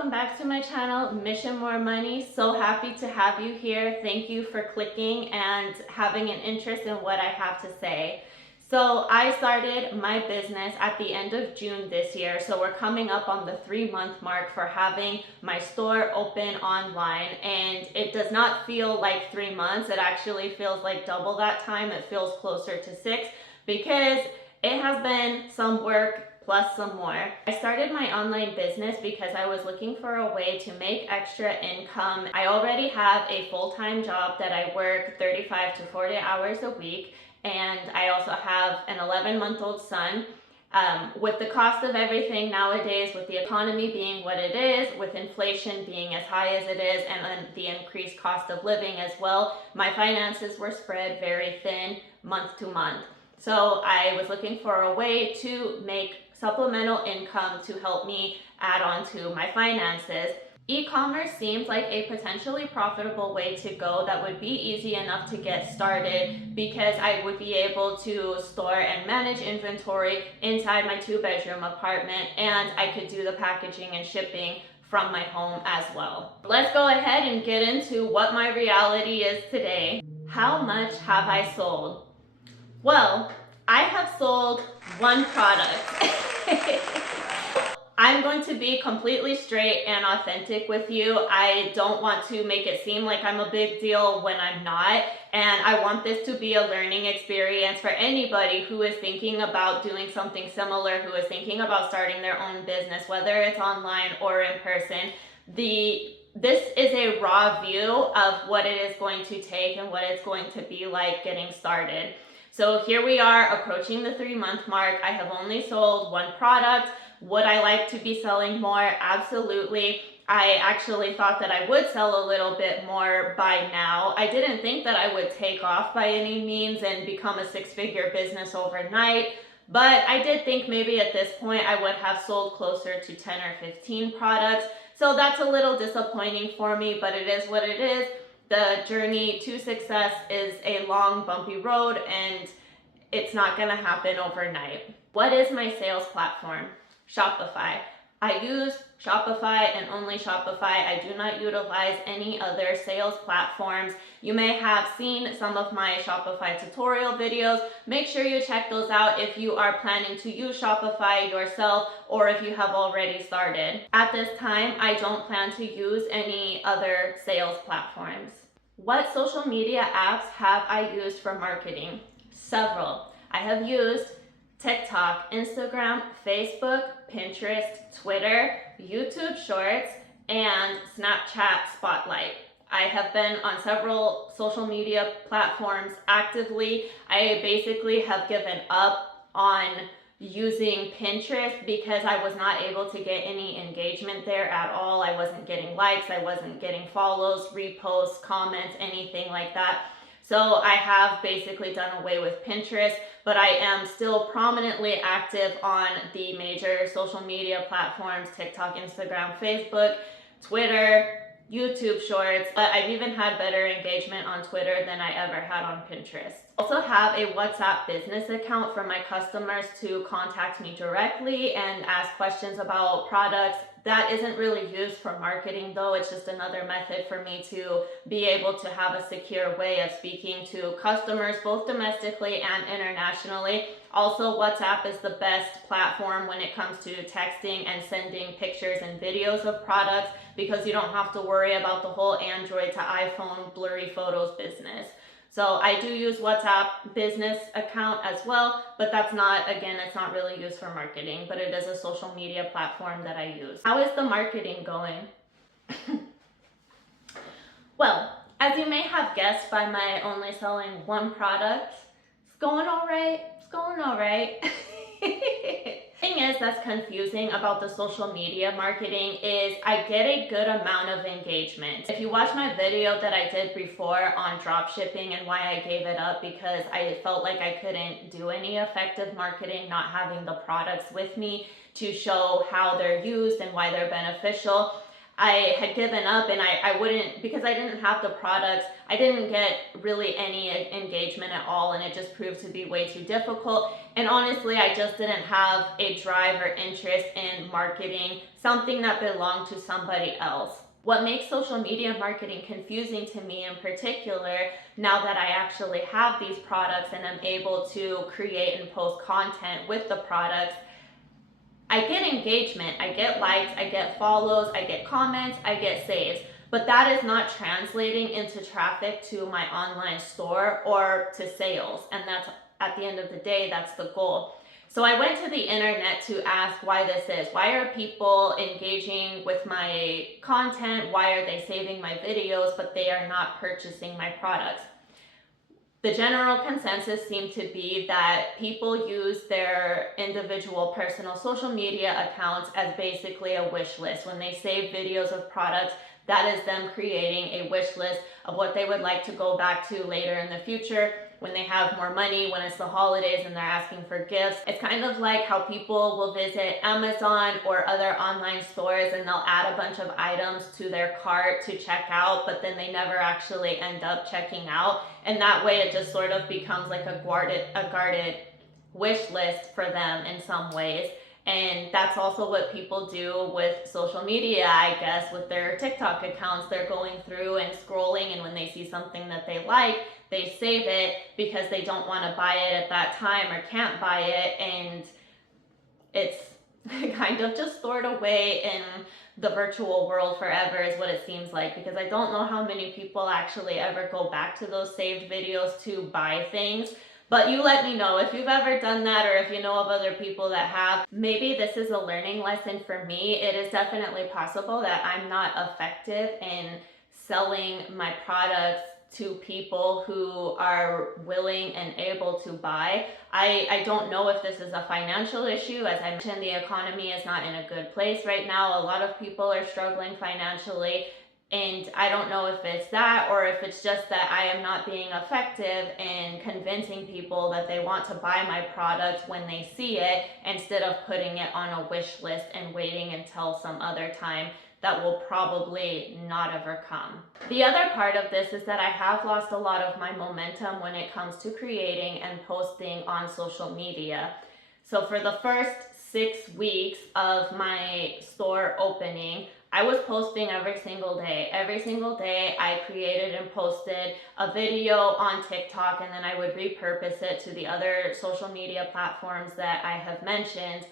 welcome back to my channel, Mission More Money. So happy to have you here. Thank you for clicking and having an interest in what I have to say. So I started my business at the end of June this year. So we're coming up on the 3-month mark for having my store open online. And it does not feel like 3 months. It actually feels like double that time. It feels closer to 6 because it has been some work plus some more. I started my online business because I was looking for a way to make extra income. I already have a full-time job that I work 35 to 40 hours a week, and I also have an 11-month-old son. With the cost of everything nowadays, with the economy being what it is, with inflation being as high as it is, and then the increased cost of living as well, my finances were spread very thin month to month. So I was looking for a way to make supplemental income to help me add on to my finances. E-commerce seems like a potentially profitable way to go that would be easy enough to get started because I would be able to store and manage inventory inside my 2-bedroom apartment, and I could do the packaging and shipping from my home as well. Let's go ahead and get into what my reality is today. How much have I sold? Well, I have sold one product. I'm going to be completely straight and authentic with you. I don't want to make it seem like I'm a big deal when I'm not. And I want this to be a learning experience for anybody who is thinking about doing something similar, who is thinking about starting their own business, whether it's online or in person. This is a raw view of what it is going to take and what it's going to be like getting started. So here we are approaching the 3-month mark. I have only sold one product. Would I like to be selling more? Absolutely. I actually thought that I would sell a little bit more by now. I didn't think that I would take off by any means and become a 6-figure business overnight, but I did think maybe at this point I would have sold closer to 10 or 15 products. So that's a little disappointing for me, but it is what it is. The journey to success is a long, bumpy road, and it's not gonna happen overnight. What is my sales platform? Shopify. I use Shopify and only Shopify. I do not utilize any other sales platforms. You may have seen some of my Shopify tutorial videos. Make sure you check those out if you are planning to use Shopify yourself or if you have already started. At this time, I don't plan to use any other sales platforms. What social media apps have I used for marketing? Several. I have used TikTok, Instagram, Facebook, Pinterest, Twitter, YouTube Shorts, and Snapchat Spotlight. I have been on several social media platforms actively. I basically have given up on using Pinterest because I was not able to get any engagement there at all. I wasn't getting likes, I wasn't getting follows, reposts, comments, anything like that. So I have basically done away with Pinterest, but I am still prominently active on the major social media platforms: TikTok, Instagram, Facebook, Twitter, YouTube Shorts. But I've even had better engagement on Twitter than I ever had on Pinterest. I also have a WhatsApp business account for my customers to contact me directly and ask questions about products. That isn't really used for marketing though. It's just another method for me to be able to have a secure way of speaking to customers, both domestically and internationally. Also, WhatsApp is the best platform when it comes to texting and sending pictures and videos of products because you don't have to worry about the whole Android to iPhone blurry photos business. So I do use WhatsApp business account as well, but that's not, again, it's not really used for marketing, but it is a social media platform that I use. How is the marketing going? Well, as you may have guessed by my only selling one product, it's going all right. It's going all right. Thing is that's confusing about the social media marketing is I get a good amount of engagement. If you watch my video that I did before on drop shipping and why I gave it up because I felt like I couldn't do any effective marketing not having the products with me to show how they're used and why they're beneficial, I had given up, and I wouldn't, because I didn't have the products, I didn't get really any engagement at all, and it just proved to be way too difficult. And honestly, I just didn't have a drive or interest in marketing something that belonged to somebody else. What makes social media marketing confusing to me in particular, now that I actually have these products and I'm able to create and post content with the products, I get engagement, I get likes, I get follows, I get comments, I get saves, but that is not translating into traffic to my online store or to sales. And that's, at the end of the day, that's the goal. So I went to the internet to ask why this is. Why are people engaging with my content? Why are they saving my videos, but they are not purchasing my products? The general consensus seemed to be that people use their individual personal social media accounts as basically a wish list. When they save videos of products, that is them creating a wish list of what they would like to go back to later in the future, when they have more money, when it's the holidays and they're asking for gifts. It's kind of like how people will visit Amazon or other online stores and they'll add a bunch of items to their cart to check out, but then they never actually end up checking out. And that way it just sort of becomes like a guarded wish list for them in some ways. And that's also what people do with social media, I guess, with their TikTok accounts. They're going through and scrolling, and when they see something that they like, they save it because they don't want to buy it at that time or can't buy it, and it's kind of just stored away in the virtual world forever is what it seems like, because I don't know how many people actually ever go back to those saved videos to buy things. But you let me know if you've ever done that, or if you know of other people that have. Maybe this is a learning lesson for me. It is definitely possible that I'm not effective in selling my products to people who are willing and able to buy. I don't know if this is a financial issue. As I mentioned, the economy is not in a good place right now. A lot of people are struggling financially. And I don't know if it's that, or if it's just that I am not being effective in convincing people that they want to buy my product when they see it, instead of putting it on a wish list and waiting until some other time that will probably not ever come. The other part of this is that I have lost a lot of my momentum when it comes to creating and posting on social media. So for the first 6 weeks of my store opening, I was posting every single day. Every single day I created and posted a video on TikTok, and then I would repurpose it to the other social media platforms that I have mentioned.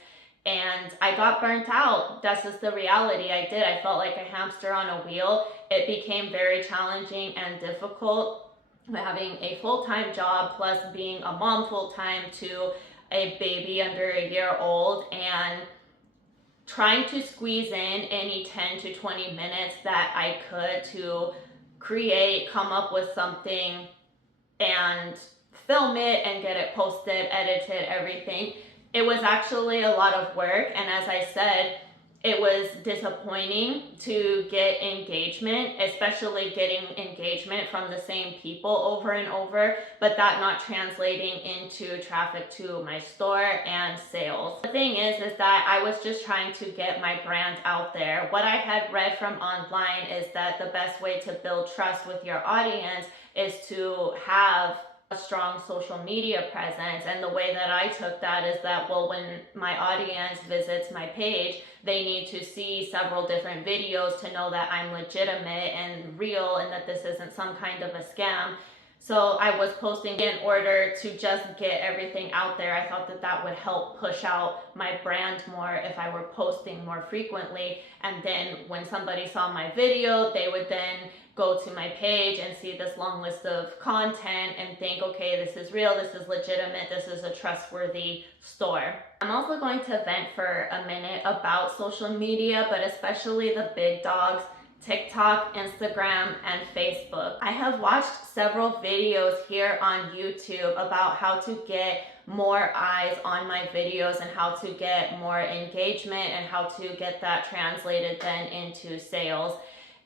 And I got burnt out. That's just the reality. I did. I felt like a hamster on a wheel. It became very challenging and difficult, having a full-time job plus being a mom full-time to a baby under a year old, and trying to squeeze in any 10 to 20 minutes that I could to create, come up with something, and film it and get it posted, edited, everything. It was actually a lot of work, and as I said, it was disappointing to get engagement, especially getting engagement from the same people over and over, but that not translating into traffic to my store and sales. The thing is that I was just trying to get my brand out there. What I had read from online is that the best way to build trust with your audience is to have a strong social media presence. And the way that I took that is that, well, when my audience visits my page, they need to see several different videos to know that I'm legitimate and real, and that this isn't some kind of a scam. So I was posting in order to just get everything out there. I thought that that would help push out my brand more if I were posting more frequently. And then when somebody saw my video, they would then go to my page and see this long list of content and think, okay, this is real, this is legitimate, this is a trustworthy store. I'm also going to vent for a minute about social media, but especially the big dogs, TikTok, Instagram, and Facebook. I have watched several videos here on YouTube about how to get more eyes on my videos and how to get more engagement and how to get that translated then into sales.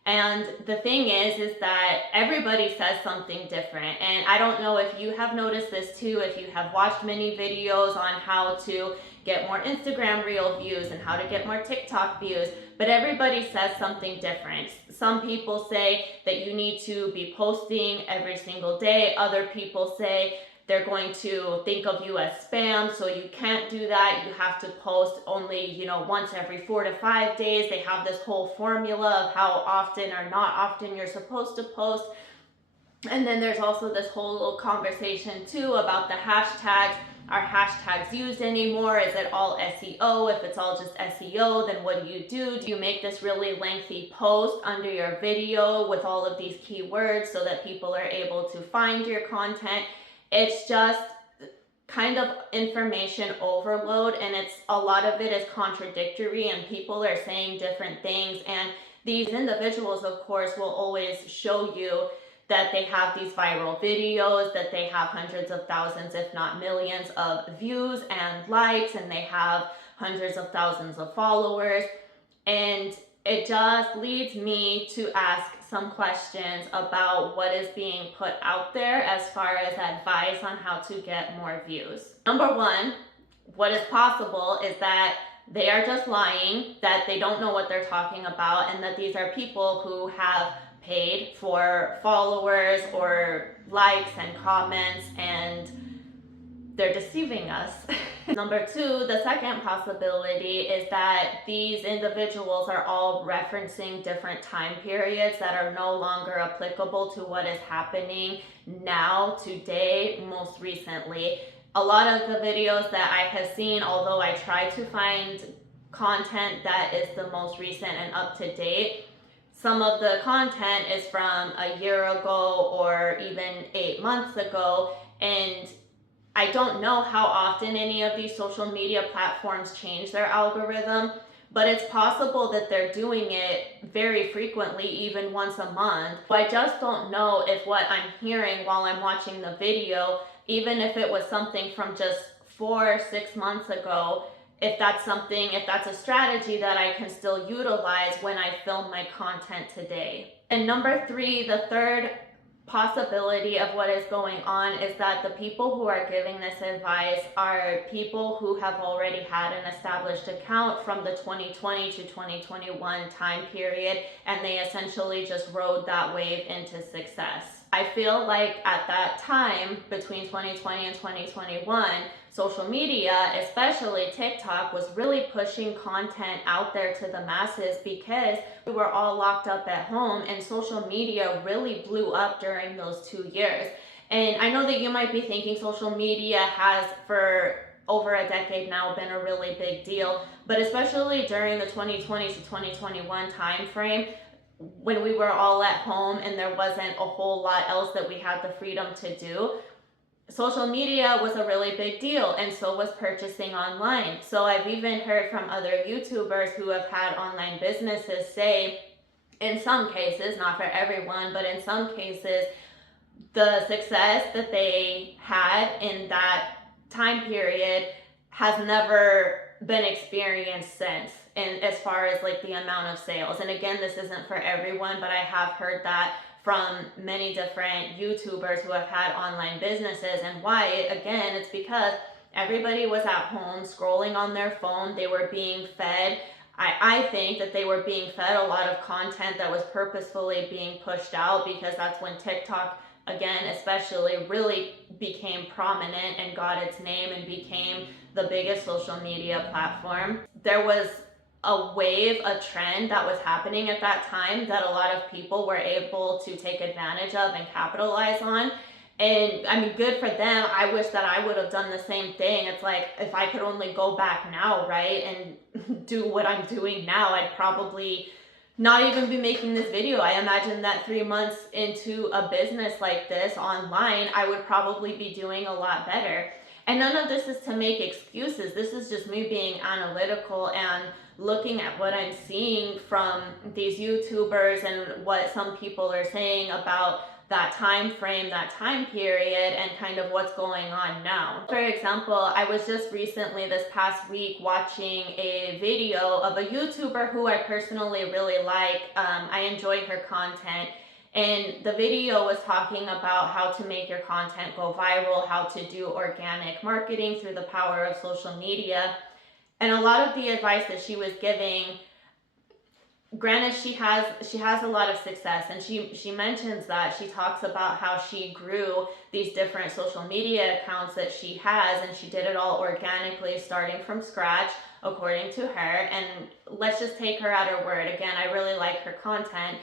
And the thing is that everybody says something different. And I don't know if you have noticed this too, if you have watched many videos on how to get more Instagram reel views and how to get more TikTok views, but everybody says something different. Some people say that you need to be posting every single day. Other people say they're going to think of you as spam, so you can't do that. You have to post only, once every 4 to 5 days. They have this whole formula of how often or not often you're supposed to post. And then there's also this whole little conversation too about the hashtags. Are hashtags used anymore? Is it all SEO? If it's all just SEO, then what do? Do you make this really lengthy post under your video with all of these keywords so that people are able to find your content? It's just kind of information overload, and a lot of it is contradictory, and people are saying different things. And these individuals, of course, will always show you that they have these viral videos, that they have hundreds of thousands, if not millions of views and likes, and they have hundreds of thousands of followers. And it just leads me to ask some questions about what is being put out there as far as advice on how to get more views. Number one, what is possible is that they are just lying, that they don't know what they're talking about, and that these are people who have paid for followers or likes and comments, and they're deceiving us. Number two, the second possibility is that these individuals are all referencing different time periods that are no longer applicable to what is happening now, today, most recently. A lot of the videos that I have seen, although I try to find content that is the most recent and up to date, some of the content is from a year ago or even 8 months ago, and I don't know how often any of these social media platforms change their algorithm, but it's possible that they're doing it very frequently, even once a month. I just don't know if what I'm hearing while I'm watching the video, even if it was something from just 4 or 6 months ago, if that's a strategy that I can still utilize when I film my content today. And number three, the third possibility of what is going on is that the people who are giving this advice are people who have already had an established account from the 2020 to 2021 time period, and they essentially just rode that wave into success. I feel like at that time, between 2020 and 2021, social media, especially TikTok, was really pushing content out there to the masses because we were all locked up at home, and social media really blew up during those 2 years. And I know that you might be thinking social media has for over a decade now been a really big deal, but especially during the 2020 to 2021 time frame, when we were all at home and there wasn't a whole lot else that we had the freedom to do, social media was a really big deal, and so was purchasing online. So I've even heard from other YouTubers who have had online businesses say, in some cases, not for everyone, but in some cases, the success that they had in that time period has never been experienced since, and as far as like the amount of sales. And again, this isn't for everyone, but I have heard that from many different YouTubers who have had online businesses. And why? Again, it's because everybody was at home scrolling on their phone. They were being fed. I think that they were being fed a lot of content that was purposefully being pushed out, because that's when TikTok, again, especially, really became prominent and got its name and became the biggest social media platform. There was a wave, a trend that was happening at that time that a lot of people were able to take advantage of and capitalize on. And I mean, good for them. I wish that I would have done the same thing. It's like, if I could only go back now, right, and do what I'm doing now, I'd probably not even be making this video. I imagine that 3 months into a business like this online, I would probably be doing a lot better. And none of this is to make excuses. This is just me being analytical and looking at what I'm seeing from these YouTubers and what some people are saying about that time frame, that time period, and kind of what's going on now. For example, I was just recently, this past week, watching a video of a YouTuber who I personally really like. I enjoy her content. And the video was talking about how to make your content go viral, how to do organic marketing through the power of social media. And a lot of the advice that she was giving, granted, she has a lot of success, and she mentions that. She talks about how she grew these different social media accounts that she has, and she did it all organically, starting from scratch, according to her. And let's just take her at her word. Again, I really like her content.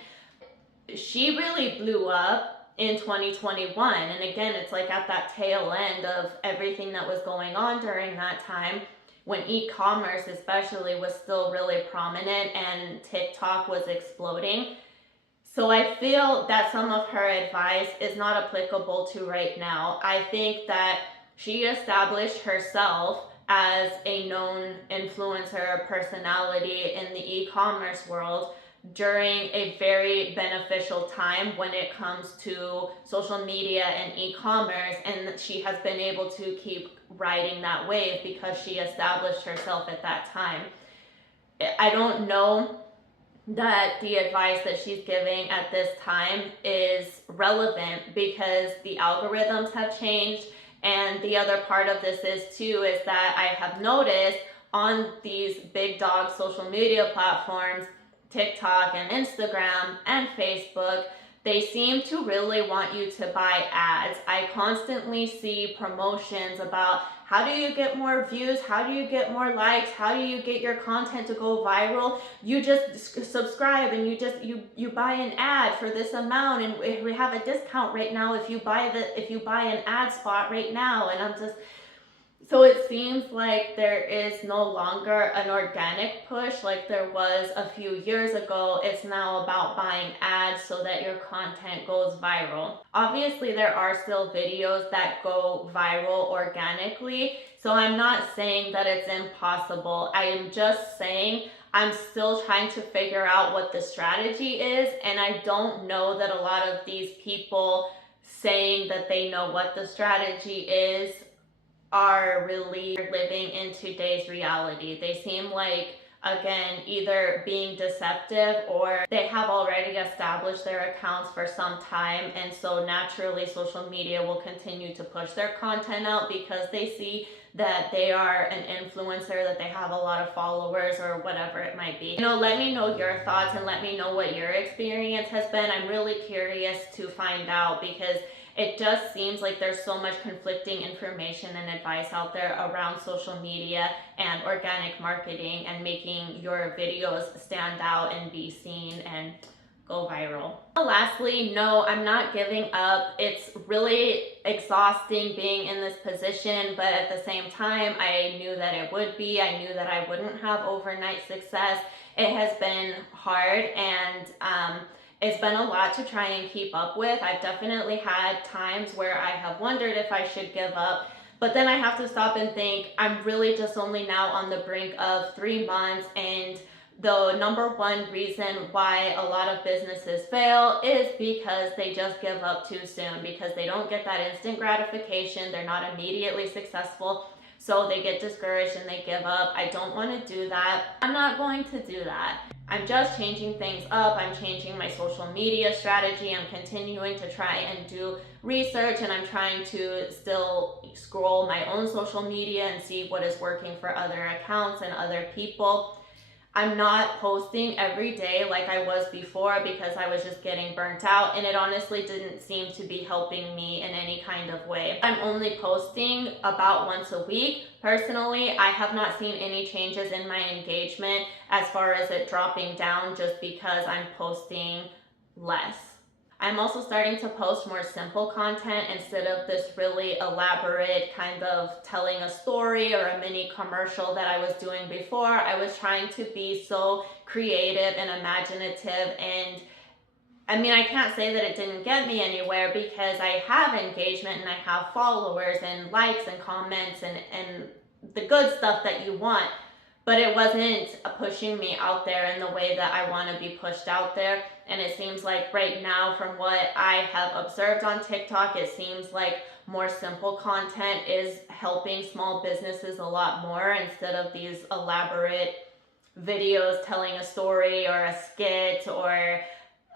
She really blew up in 2021, and again, it's like at that tail end of everything that was going on during that time, when e-commerce especially was still really prominent and TikTok was exploding. So I feel that some of her advice is not applicable to right now. I think that she established herself as a known influencer personality in the e-commerce world during a very beneficial time when it comes to social media and e-commerce, and she has been able to keep riding that wave because she established herself at that time. I don't know that the advice that she's giving at this time is relevant because the algorithms have changed. And the other part of this is too is that I have noticed on these big dog social media platforms, TikTok and Instagram and Facebook, they seem to really want you to buy ads. I constantly see promotions about how do you get more views, how do you get more likes, how do you get your content to go viral. You just subscribe and you buy an ad for this amount, and we have a discount right now if you buy an ad spot right now. And so it seems like there is no longer an organic push like there was a few years ago. It's now about buying ads so that your content goes viral. Obviously, there are still videos that go viral organically, so I'm not saying that it's impossible. I am just saying I'm still trying to figure out what the strategy is, and I don't know that a lot of these people saying that they know what the strategy is are really living in today's reality. They seem like, again, either being deceptive or they have already established their accounts for some time, and so naturally social media will continue to push their content out because they see that they are an influencer, that they have a lot of followers or whatever it might be. Let me know your thoughts and let me know what your experience has been. I'm really curious to find out because it just seems like there's so much conflicting information and advice out there around social media and organic marketing and making your videos stand out and be seen and go viral. Lastly, no, I'm not giving up. It's really exhausting being in this position, but at the same time, I knew that it would be. I knew that I wouldn't have overnight success. It has been hard, and it's been a lot to try and keep up with. I've definitely had times where I have wondered if I should give up, but then I have to stop and think I'm really just only now on the brink of 3 months, and the number one reason why a lot of businesses fail is because they just give up too soon, because they don't get that instant gratification. They're not immediately successful, so they get discouraged and they give up. I don't want to do that. I'm not going to do that. I'm just changing things up. I'm changing my social media strategy. I'm continuing to try and do research, and I'm trying to still scroll my own social media and see what is working for other accounts and other people. I'm not posting every day like I was before because I was just getting burnt out, and it honestly didn't seem to be helping me in any kind of way. I'm only posting about once a week. Personally, I have not seen any changes in my engagement as far as it dropping down just because I'm posting less. I'm also starting to post more simple content instead of this really elaborate kind of telling a story or a mini commercial that I was doing before. I was trying to be so creative and imaginative, and I mean, I can't say that it didn't get me anywhere because I have engagement and I have followers and likes and comments and the good stuff that you want, but it wasn't pushing me out there in the way that I want to be pushed out there. And it seems like right now, from what I have observed on TikTok, it seems like more simple content is helping small businesses a lot more instead of these elaborate videos telling a story or a skit or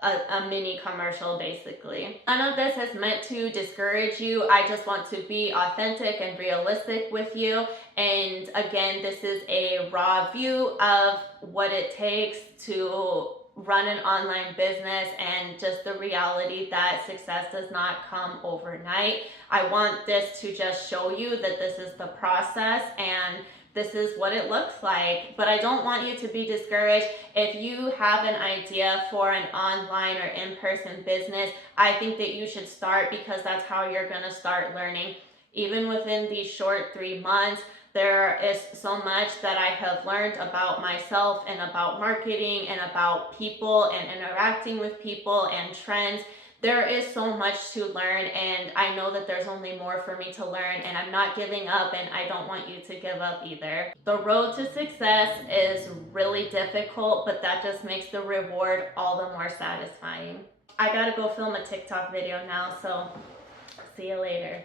a mini commercial basically. None of this is meant to discourage you. I just want to be authentic and realistic with you. And again, this is a raw view of what it takes to run an online business and just the reality that success does not come overnight. I want this to just show you that this is the process and this is what it looks like. But I don't want you to be discouraged. If you have an idea for an online or in-person business, I think that you should start, because that's how you're going to start learning. Even within these short 3 months, there is so much that I have learned about myself and about marketing and about people and interacting with people and trends. There is so much to learn, and I know that there's only more for me to learn, and I'm not giving up, and I don't want you to give up either. The road to success is really difficult, but that just makes the reward all the more satisfying. I gotta go film a TikTok video now, so see you later.